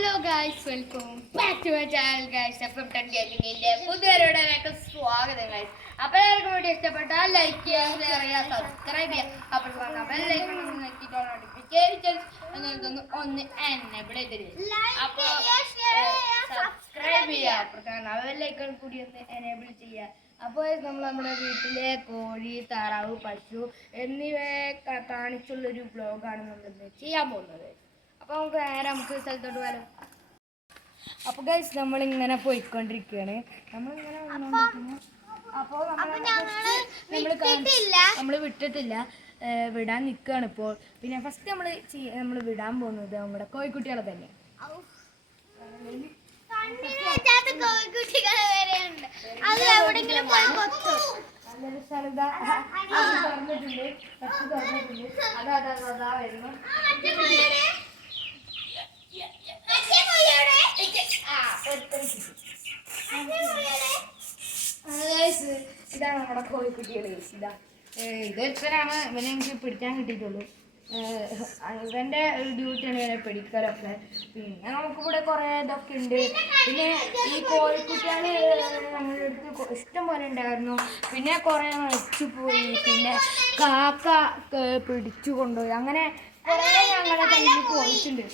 Hello guys welcome back to my channel guys F M ten ഗെയിമിങ്ങിന്റെ പുതിയവരോടൊക്കെ സ്വാഗതം guys അപ്പോൾ എല്ലാവർക്കും വീഡിയോ ഇഷ്ടപ്പെട്ടാൽ ലൈക്ക് ചെയ്യുക ഷെയർ ചെയ്യുക സബ്സ്ക്രൈബ് ചെയ്യുക. അപ്പോൾ ബെല്ലൈക്കൺ നോക്കിയിട്ടുള്ള നോട്ടിഫിക്കേഷൻസ് എന്നൊന്ന് ഒന്ന് എനേബിൾ ചെയ്തിരിക്കും അപ്പോൾ സബ്സ്ക്രൈബ് ചെയ്യുക അപ്പുറത്താണ് ബെല്ലൈക്കൺ കൂടി ഒന്ന് എനേബിൾ ചെയ്യുക. അപ്പോൾ നമ്മൾ നമ്മുടെ വീട്ടിലെ കോഴി താറാവ് പശു എന്നിവയെ കാണിച്ചുള്ളൊരു ബ്ലോഗാണ് നമ്മൾ ചെയ്യാൻ പോകുന്നത്. അപ്പോൾ നമുക്ക് നേരെ നമുക്ക് സ്ഥലത്തോട്ട് പോയാലോ? അപ്പോൾ ഗൈസ് നമ്മളിങ്ങനെ പോയിക്കൊണ്ടിരിക്കുകയാണ്. നമ്മളിങ്ങനെ അപ്പോൾ നമ്മൾ നമ്മൾ വിട്ടിട്ടില്ല. വിടാൻ നിൽക്കുകയാണ് ഇപ്പോൾ പിന്നെ ഫസ്റ്റ് നമ്മൾ നമ്മൾ വിടാൻ പോകുന്നത് നമ്മുടെ കോഴിക്കുട്ടികളെ തന്നെ. അത്. അത് അതാ വരുന്നു ഇതാണ് നമ്മുടെ കോഴിക്കുട്ടികൾ. ഇതാ. ഇത് എത്രയാണ് ഇവനെ എനിക്ക് പിടിക്കാൻ കിട്ടിയിട്ടുള്ളൂ. ഇവന്റെ ഇവന്റെ ഡ്യൂട്ടിയാണ് ഇവനെ പിടിക്കലൊക്കെ. പിന്നെ നമുക്ക് ഇവിടെ കുറേ ഇതൊക്കെ ഉണ്ട്. പിന്നെ ഈ കോഴിക്കുട്ടികൾ നമ്മുടെ അടുത്ത് ഇഷ്ടം പോലെ ഉണ്ടായിരുന്നു. പിന്നെ കുറേ മരിച്ചു പോയി. പിന്നെ കാക്ക പിടിച്ചു കൊണ്ടുപോയി. അങ്ങനെ കുറേ ഞങ്ങളുടെ കയ്യിൽ പോയിട്ടുണ്ട്.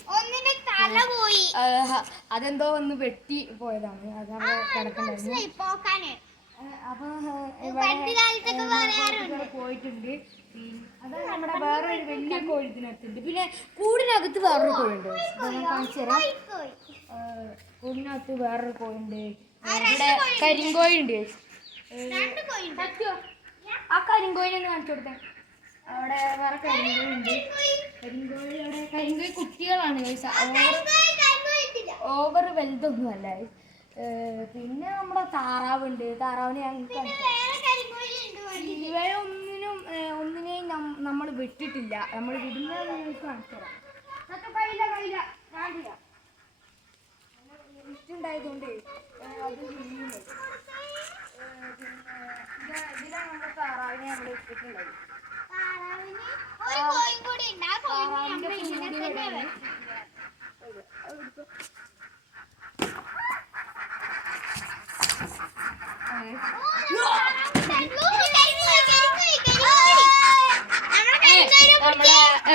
അതെന്തോ ഒന്ന് വെട്ടി പോയതാണ്. മനസ്സിലായി, പോക്കാന്. അപ്പൊ പോയിട്ടുണ്ട്. അതാണ് നമ്മുടെ വേറെ ഒരു വലിയ കോഴിത്തിനകത്തുണ്ട്. പിന്നെ കൂടിനകത്ത് വേറൊരു കോഴിയുണ്ട്. ഇതൊന്ന് കാണിച്ചു തരാം. കൂടിനകത്ത് വേറൊരു കോഴിയുണ്ട്. ഏഹ് ഇവിടെ കരിങ്കോഴി ഉണ്ട് കോഴിയുണ്ട്. ആ കരിങ്കോഴിനെ ഒന്ന് കാണിച്ചു കൊടുത്തേ. അവിടെ വേറെ കരിങ്കോഴിണ്ട് കരിങ്കോഴി അവിടെ കരിങ്കോഴി കുട്ടികളാണ്. ഓവർ വലുതൊന്നും അല്ല. പിന്നെ നമ്മുടെ താറാവുണ്ട്. താറാവിനെ ഞങ്ങൾക്ക്. ഇവയെ ഒന്നിനും ഒന്നിനെയും നമ്മൾ വിട്ടിട്ടില്ല. നമ്മൾ വിടുന്ന നിങ്ങൾക്ക് കാണിച്ചു തരാം. അതൊക്കെ കഴിയില്ല കഴിയില്ല കാണില്ല ഇഷ്ടണ്ടായതുകൊണ്ട് അത് ചെയ്യുന്നു ഇതിലാണ് നമ്മുടെ താറാവിനെ നമ്മൾ ഇട്ടിട്ടുള്ളത്.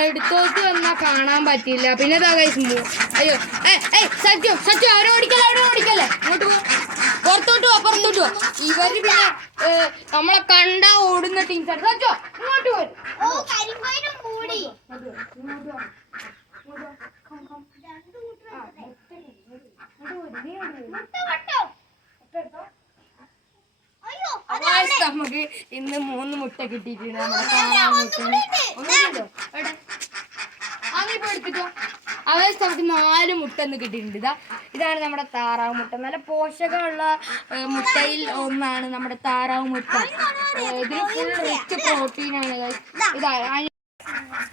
എടുത്തോട്ട് വന്നാ കാണാൻ പറ്റില്ല പിന്നെ ഇതാ അയ്യോ ഏയ് സത്യം സത്യം അവരെ ഓടിക്കല്ലേ ഇങ്ങോട്ട് പോ. പുറത്തോട്ട് പോ പുറത്തോട്ട് പോ. ഇവർ പിന്നെ നമ്മളെ കണ്ടാ ഓടുന്ന ടീംസ് സത്യോ ഇങ്ങോട്ട് വരും. ഓ അപ്പൊ guys, നമുക്ക് ഇന്ന് മൂന്ന് മുട്ട കിട്ടിയിട്ടുണ്ട്. നമ്മുടെ താറാവ് മുട്ട ഒന്നുണ്ടോ എവിടെ ആ നീ ഇപ്പൊ എടുത്തിട്ടോ? അവസ്ഥ സ്ഥലത്ത് നാല് മുട്ട ഒന്ന് കിട്ടിയിട്ടുണ്ട് ഇതാ ഇതാണ് നമ്മുടെ താറാവ് മുട്ട നല്ല പോഷകമുള്ള മുട്ടയിൽ ഒന്നാണ് നമ്മുടെ താറാവ് മുട്ട ഇതിന് ഫുൾ റിച്ച് guys. ഇതാ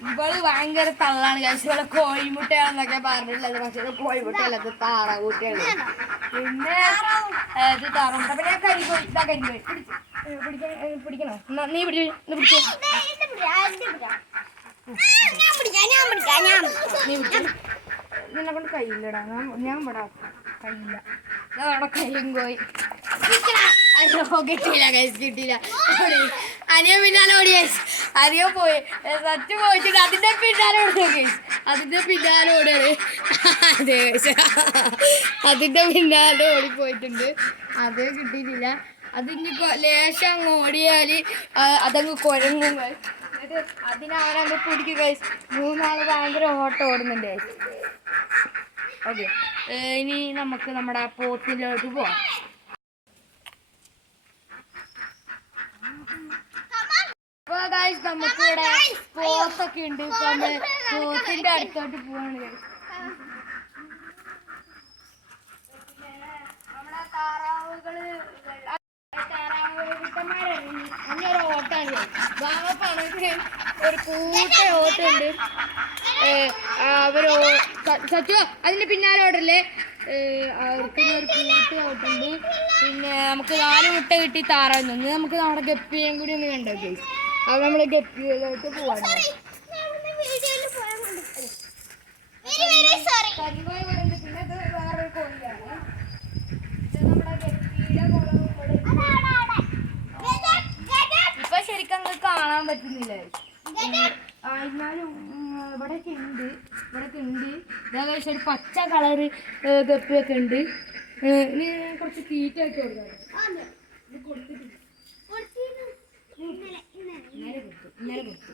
ഇവൾ ഭയങ്കര തള്ളാണ് കഴിച്ചു ഇവളെ കോഴിമുട്ടയാണെന്നൊക്കെ പറഞ്ഞിട്ടുള്ളത് പക്ഷേ കോഴിമുട്ടയല്ല താറാവ് മുട്ടയാണ് പിന്നെ ഇത് താറാവ് മുട്ട പിന്നെ കരിക്കോഴി ഇതാ ഏ, പിടിക്കണോ നീ പിടിച്ചു പിടിച്ചു പിടിക്കാം ഞാൻ ഞാൻ പിടിക്കാം നിന്നെ കൊണ്ട് കയ്യില്ലടാ ഞാൻ ഞാൻ ഇവിടെ. കയ്യില്ല അവിടെ കയ്യും പോയി കിട്ടിയില്ല. കൈസ് കിട്ടിയില്ല. അനിയ പിന്നാലെ ഓടി കൈസ് അനിയ പോയി. സച്ച് പോയിട്ടുണ്ട് അതിന്റെ പിന്നാലെ ഓടുന്നു അതിന്റെ പിന്നാലെ ഓടാണ് അതെ. അതിന്റെ പിന്നാലെ ഓടിപ്പോയിട്ടുണ്ട് അത് കിട്ടിയിട്ടില്ല. അതിന് ലേശം അങ്ങ് ഓടിയാൽ അതങ്ങ് guys. എന്നിട്ട് അതിനവനെ പിടിക്കും ഗൈസ് മൂന്നാൾ ഭയങ്കര ഓട്ടം ഓടുന്നുണ്ട്. ഗൈസ് ഓക്കെ ഇനി നമുക്ക് നമ്മുടെ പോത്തിലോട്ട് പോവാം. അപ്പൊ ഗൈസ് നമുക്ക് ഇവിടെ പോത്തൊക്കെ ഉണ്ട്. ഇപ്പൊ പോത്തിന്റെ അടുത്തോട്ട് പോവാണ് guys. ഒരു കൂട്ട ഓട്ടുണ്ട് അവരോ സത്യ അതിന്റെ പിന്നാലെ ഓടല്ലേ ഒരു കൂട്ട ഓട്ടുണ്ട് പിന്നെ നമുക്ക് നാല് മുട്ട കിട്ടി താറായിരുന്നു ഇന്ന് നമുക്ക് നമ്മുടെ ഗപ്പിയും കൂടി ഒന്ന് കണ്ടോ ഗേസ് അത് നമ്മൾ ഗപ്പിയിലോട്ട് പോവാണ്. പിന്നെ ഇത് നമ്മുടെ ഇപ്പൊ ശരിക്കും കാണാൻ പറ്റുന്നില്ല എന്നാലും ഇവിടെയൊക്കെ ഉണ്ട് ഇവിടെയൊക്കെ ഉണ്ട് ഏകദേശം ഒരു പച്ച കളറ് ഗപ്പിയൊക്കെ ഉണ്ട് ഇനി കുറച്ച് തീറ്റ ആക്കി കൊടുക്കാം ഇന്നലെ കൊടുത്തു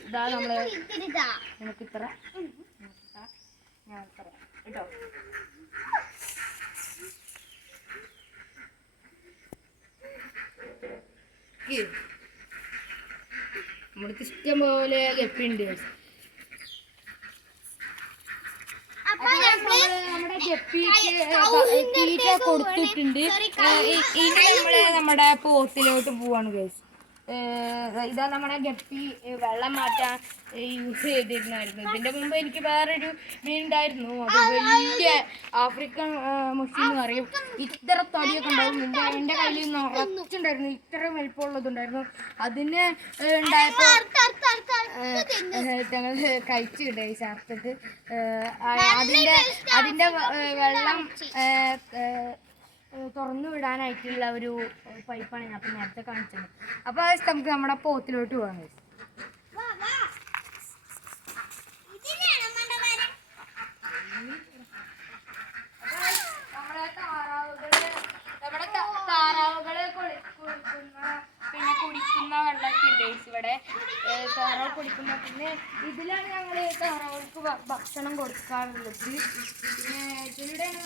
ഇതാ നമ്മൾ നമുക്ക് ഇത്ര ഞാൻ പറയാം കേട്ടോ നമ്മൾക്ക് ഇഷ്ടം പോലെ നമ്മൾ നമ്മുടെ ഗപ്പിക്ക് തീറ്റ കൊടുത്തിട്ടുണ്ട്. ഇനി നമ്മൾ നമ്മുടെ പോത്തിലോട്ട് പോവാണ് ഗൈസ് ഇതാ നമ്മുടെ ഗപ്പി വെള്ളം മാറ്റാൻ യൂസ് ചെയ്തിരുന്നായിരുന്നു ഇതിന്റെ മുമ്പ് എനിക്ക് വേറൊരു മീൻ ഉണ്ടായിരുന്നു. അത് വലിയ ആഫ്രിക്കൻ മുഷി എന്ന് പറയും. ഇത്ര തടിയൊക്കെ ഉണ്ടാവും എന്റെ എന്റെ കയ്യിൽ നിറച്ചുണ്ടായിരുന്നു ഇത്ര വലിപ്പമുള്ളതുണ്ടായിരുന്നു. അതിന് ഏ, ഉണ്ടായപ്പോ അറുത്ത് അറുത്ത് അറുത്ത് അറുത്ത് തിന്നു. ഞങ്ങൾ കഴിച്ചിട്ടുണ്ടായി ചേർത്തിട്ട് അതിന്റെ അതിന്റെ വെള്ളം തുറന്നു വിടാനായിട്ടുള്ള ഒരു പൈപ്പാണ് ഞാൻ അപ്പം നേരത്തെ കാണിച്ചത്. അപ്പൊ അത് നമുക്ക് നമ്മുടെ പോത്തിലോട്ട് പോകാം പിന്നെ കുടിക്കുന്ന വെള്ളമൊക്കെ ഉണ്ട് ഇവിടെ? താറാവ് കുടിക്കുന്ന പിന്നെ ഇതിലാണ് ഭക്ഷണം കൊടുക്കാറുള്ളത് പിന്നെ ഇതിലൂടെയാണ്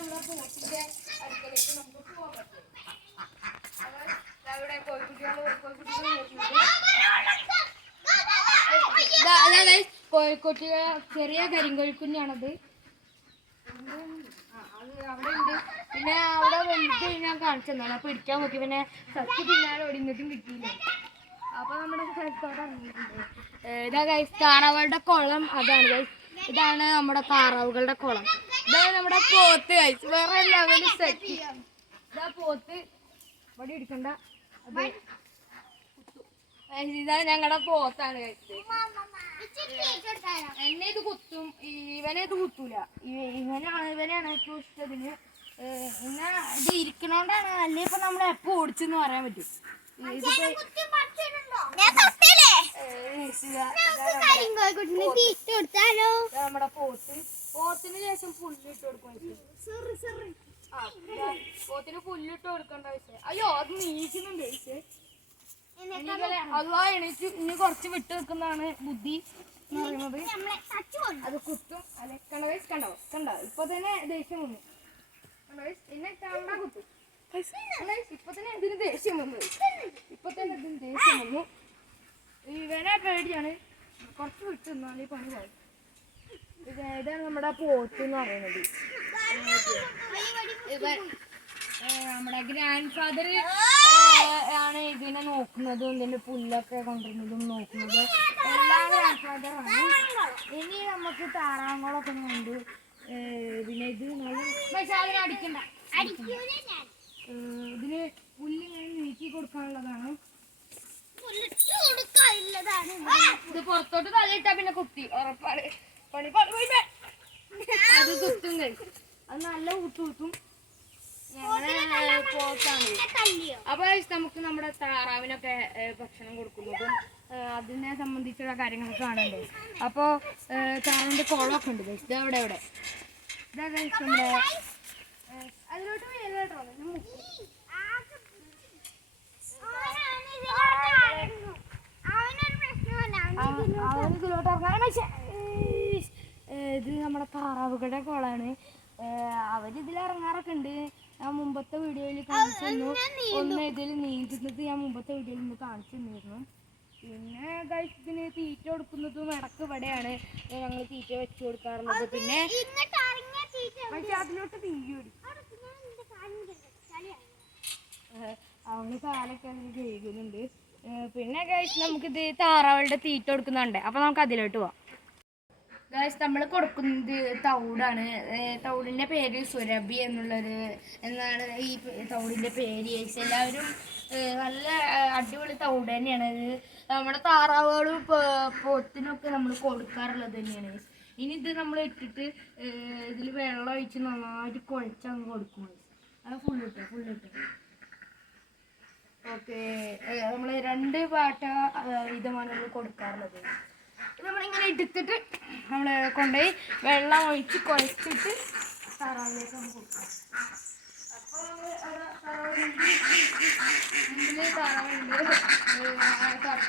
ചെറിയ കരിങ്കോഴിക്കുഞ്ഞാണത്. അത് പിന്നെ അവിടെ വന്നിട്ട് ഞാൻ കാണിച്ചു തന്നെ അപ്പൊ ഇരിക്കാൻ നോക്കി. പിന്നെ സത്യ പിന്നാലെ ഒടിഞ്ഞിട്ടും കിട്ടിയില്ല. അപ്പൊ നമ്മുടെ സ്ഥലത്തോടെ ഇറങ്ങിയിട്ടുണ്ട്. ഇതാ ഗൈസ് താറാവുകളുടെ കുളം അതാണ് ഗൈസ് ഇതാണ് നമ്മുടെ താറാവുകളുടെ കുളം. ഇതാണ് നമ്മുടെ പോത്ത് കഴിച്ചു വേറെ എല്ലാവരും സെറ്റ് ഇതാ പോത്ത്. ഇവിടെ ഇടിക്കണ്ട ഇതാ ഞങ്ങളുടെ പോത്താണ് കഴിച്ചത്? എന്നെ ഇത് കുത്തും. ഇവനെ ഇത് കുത്തൂല. ഇവ- ഇവനാണ് ഇവനെയാണ് ഏറ്റവും ഇഷ്ടത്തിന്. എന്നാ ഇത് ഇരിക്കണോണ്ടാണ് അല്ലേ ഇപ്പൊ നമ്മൾ എപ്പോ ഓടിച്ചെന്ന് പറയാൻ പറ്റും. നമ്മുടെ കൊടുക്കേണ്ട അയ്യോ അത് ഇനി കുറച്ച് വിട്ട് നിൽക്കുന്നതാണ് ബുദ്ധി എന്ന് പറയുന്നത് അത് കുത്തും അല്ലെ കണ്ടോ? കണ്ടോ കണ്ടോ ഇപ്പൊ തന്നെ ദേഷ്യം വന്നു കണ്ടോ കുത്തും ഇപ്പൊ തന്നെ ഇതിന് ദേഷ്യം വന്നു ഇപ്പൊ തന്നെ ഇതിന് ദേഷ്യം വന്നു പേടിയാണ്. കുറച്ച് വിട്ട് നിന്നാലേ പണി പോകും ഇത് ഇതാണ് നമ്മുടെ പോത്ത് എന്ന് പറയുന്നത്. നമ്മുടെ ഗ്രാൻഡ് ഫാദർ ആണ് ഇതിനെ നോക്കുന്നതും. ഇതിന്റെ പുല്ലൊക്കെ കൊണ്ടുവരുന്നതും നോക്കുന്നത്. എല്ലാ ഗ്രാൻഡ് ഫാദറാണ് ഇനി നമുക്ക് താറാങ്ങളൊക്കെ ഉണ്ട്. പിന്നെ ഇത് നല്ല പക്ഷെ അതിനെ അടിക്കണ്ട. അടിക്കൂല ഞാൻ. ഏ, ഇതിന് പുല്ല് ഇങ്ങനെ നീക്കി കൊടുക്കാനുള്ളതാണ് പുല്ലിട്ട് കൊടുക്കാനുള്ളതാണ്. ഇത് പുറത്തോട്ട് തലയിട്ടാ പിന്നെ കുത്തി ഉറപ്പാണ്. പണി പോയി. അത് കുത്തും കഴിക്കും അത് നല്ല തല്ലിയോ? അപ്പൊ നമുക്ക് നമ്മുടെ താറാവിനൊക്കെ ഭക്ഷണം കൊടുക്കുന്നതും അപ്പം അതിനെ സംബന്ധിച്ചുള്ള കാര്യങ്ങളൊക്കെ കാണണ്ടേ അപ്പൊ ഏ, താറാവിന്റെ കുളമൊക്കെ ഉണ്ട് ഇത് അവിടെ അവിടെ. ഇതാ നമ്മുടെ അതിലോട്ട് വേറെ ഇതിന് ഇതിലോട്ട് ഇറങ്ങാൻ പക്ഷേ ഇത് നമ്മുടെ താറാവുകളുടെ കുളമാണ് അവർ ഇതിൽ ഇറങ്ങാറൊക്കെ ഉണ്ട്. ഞാൻ മുമ്പത്തെ വീഡിയോയിൽ കാണിച്ചിരുന്നു. തന്നു ഒന്ന് ഇതിൽ നീന്തുന്നത് ഞാൻ മുമ്പത്തെ വീഡിയോയിൽ നിന്ന് കാണിച്ചു തന്നിരുന്നു പിന്നെ ഇതിന് തീറ്റ കൊടുക്കുന്നതും ഇടയ്ക്ക് ഇവിടെയാണ്. ഞങ്ങൾ തീറ്റ വെച്ച് കൊടുക്കാറുള്ളത്. പിന്നെ പക്ഷെ അതിലോട്ട് തീയോടി. അവന് കാലൊക്കെ അതിൽ കഴുകുന്നുണ്ട്. ഏഹ് പിന്നെ ഗൈസ് നമുക്കിത് താറാവുകളുടെ തീറ്റ കൊടുക്കുന്നുണ്ട്. അപ്പൊ നമുക്ക് അതിലോട്ട് പോവാം. ഗൈസ് നമ്മൾ കൊടുക്കുന്നത് തൗടാണ് തൗടിന്റെ പേര് സുരഭി എന്നുള്ളൊരു എന്നാണ് ഈ തൗടിന്റെ പേര് ഗൈസ് എല്ലാവരും നല്ല അടിപൊളി തൗട് തന്നെയാണ്. ഇത് നമ്മുടെ താറാവുകളും പോത്തിനൊക്കെ നമ്മൾ കൊടുക്കാറുള്ളത് തന്നെയാണ്. ഇനി ഇത് നമ്മൾ ഇട്ടിട്ട് ഇതിൽ വെള്ളം ഒഴിച്ച് നന്നായിട്ട് കുഴച്ചങ്ങ് കൊടുക്കും. അത് ഫുള്ളിട്ട് ഫുള്ളിട്ട് ഓക്കെ നമ്മൾ രണ്ട് പാട്ട വീതമാണ് നമ്മൾ കൊടുക്കാറുള്ളത് നമ്മളിങ്ങനെ എടുത്തിട്ട് നമ്മൾ കൊണ്ടുപോയി വെള്ളം ഒഴിച്ച് കുഴച്ചിട്ട് താറാവിലേക്ക് നമുക്ക് കൊടുക്കാം അപ്പോൾ മുമ്പിൽ താറാവുണ്ട്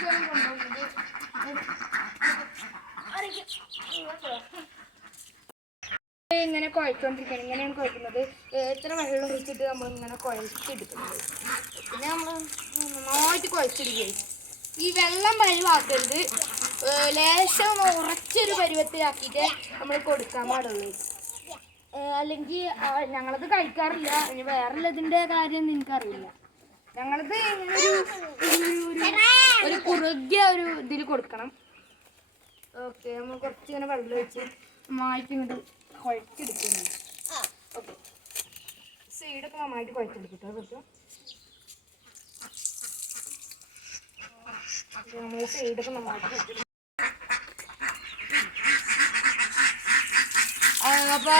വേണം കൊണ്ടുപോകുന്നത് ഇങ്ങനെ കുഴച്ചുകൊണ്ടിരിക്കണം ഇങ്ങനെയാണ് കുഴക്കുന്നത്. എത്ര വെള്ളം ഒഴിച്ചിട്ട് നമ്മൾ ഇങ്ങനെ കുഴച്ചെടുക്കുന്നത്? പിന്നെ നമ്മൾ നന്നായിട്ട് കുഴച്ചിരിക്കുകയും ഈ വെള്ളം പരിവാക്കരുത് ലേശം ഒന്ന് ഉറച്ചൊരു പരുവത്തിലാക്കിയിട്ട് നമ്മൾ കൊടുക്കാൻ പാടുള്ളൂ. അല്ലെങ്കിൽ ഞങ്ങളത് കഴിക്കാറില്ല. ഇനി വേറെ ഇതിന്റെ കാര്യം എനിക്കറിയില്ല ഞങ്ങളത് ഒരു കുറുകിയ ഒരു ഇതിൽ കൊടുക്കണം. ഓക്കെ നമ്മൾ കുറച്ച് ഇങ്ങനെ വെള്ളം ഒഴിച്ച് മായിട്ട് ഇങ്ങോട്ട് കുഴച്ചെടുക്കുന്നു. ഓക്കെ. സൈഡൊക്കെ നന്നായിട്ട് കുഴച്ചെടുക്കട്ടെ പറ്റും നമ്മൾ സൈഡൊക്കെ നന്നായിട്ട് അപ്പോൾ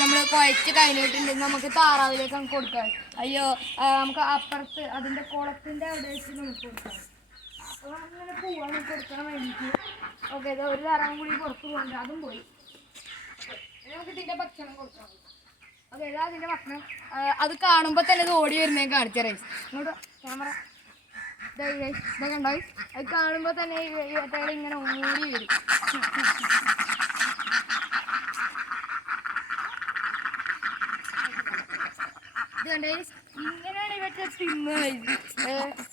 നമ്മൾ കുഴച്ച് കഴിഞ്ഞിട്ടുണ്ട്. നമുക്ക് താറാവിലേക്ക് നമുക്ക് കൊടുക്കാം. അയ്യോ നമുക്ക് അപ്പുറത്ത് അതിന്റെ കുളത്തിന്റെ അവിടെ വെച്ച് നമുക്ക് കൊടുക്കാം. അപ്പോൾ അങ്ങനെ പോവാൻ കൊടുക്കാൻ വേണ്ടിയിട്ട്. ഓക്കെ ഒരു താറാവും കൂടി പുറത്ത് പോകണ്ട അതും പോയി. അത് കാണുമ്പോൾ തന്നെ ഓടി വരുന്നേ കാണിച്ച ഇങ്ങോട്ട് ക്യാമറ. ഇതൊക്കെ ഉണ്ടായി അത് കാണുമ്പോൾ തന്നെ ഇങ്ങനെ ഓടി വരും. ഇത് കണ്ടേ? ഇങ്ങനെയാണ് ഇവറ്റ തിന്ന്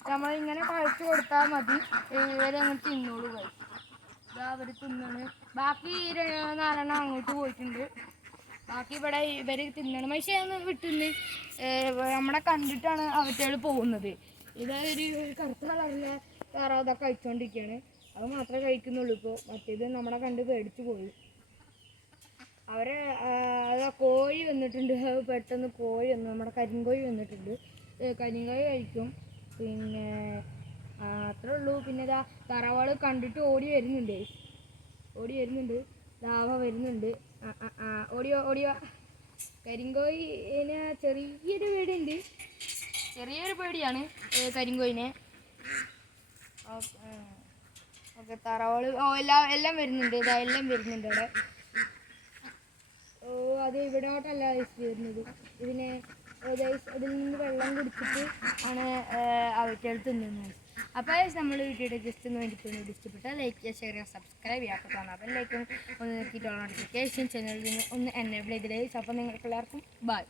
നമ്മൾ ഇങ്ങനെ കഴിച്ചു കൊടുത്താൽ മതി. ഇവരങ്ങ് തിന്നോളൂ. കഴിച്ചു അവർ തിന്നണ്. ബാക്കി നാലെണ്ണം അങ്ങോട്ട് പോയിട്ടുണ്ട്. ബാക്കി ഇവിടെ ഇവർ തിന്നണം. പക്ഷേ വിട്ടുന്ന്. നമ്മളെ കണ്ടിട്ടാണ് അവറ്റകൾ പോകുന്നത്. ഇതൊരു കറുത്ത കളറിലെ താറാവ് ഇതൊക്കെ കഴിച്ചുകൊണ്ടിരിക്കുകയാണ് അത് മാത്രമേ കഴിക്കുന്നുള്ളൂ ഇപ്പോൾ മറ്റേത് നമ്മളെ കണ്ട് പേടിച്ചു പോയി. അവരെ കോഴി വന്നിട്ടുണ്ട്. പെട്ടെന്ന് കോഴി വന്നു. നമ്മുടെ കരിങ്കോഴി വന്നിട്ടുണ്ട്. കരിങ്കോഴി കഴിക്കും. പിന്നെ അത്രേ ഉള്ളൂ. പിന്നെ ഇതാ തറവാൾ കണ്ടിട്ട് ഓടി വരുന്നുണ്ട്. ഓടി വരുന്നുണ്ട്. ലാവ വരുന്നുണ്ട്. ഓടിയോ ഓടിയോ. കരിങ്കോയിനെ ചെറിയൊരു പേടിയുണ്ട്. ചെറിയൊരു പേടിയാണ് കരിങ്കോയിനെ. ഓക്കെ തറവാൾ ഓ എല്ലാം എല്ലാം വരുന്നുണ്ട്. ഇതാ എല്ലാം വരുന്നുണ്ട് അവിടെ. ഓ അത് ഇവിടോട്ടല്ല വരുന്നത്. ഇതിനെ ഇതിൽ നിന്ന് വെള്ളം കുടിച്ചിട്ട് ആണ് അവറ്റകൾ തിന്നുന്നത്. അപ്പോൾ നമ്മൾ വീഡിയോയുടെ ജസ്റ്റ് ഒന്ന് വേണ്ടിയിട്ട് ഇഷ്ടപ്പെട്ടാൽ ലൈക്ക് ചെയ്യുക ഷെയർ ചെയ്യുക സബ്സ്ക്രൈബ് ചെയ്യുക അപ്പോൾ കാണാം. ലൈക്കും ഒന്ന് നോക്കിയിട്ടുള്ള നോട്ടിഫിക്കേഷൻ ചാനലിൽ നിന്ന് ഒന്ന് എനേബിൾ ചെയ്തിട്ട് അപ്പോൾ നിങ്ങൾക്ക് എല്ലാവർക്കും ബൈ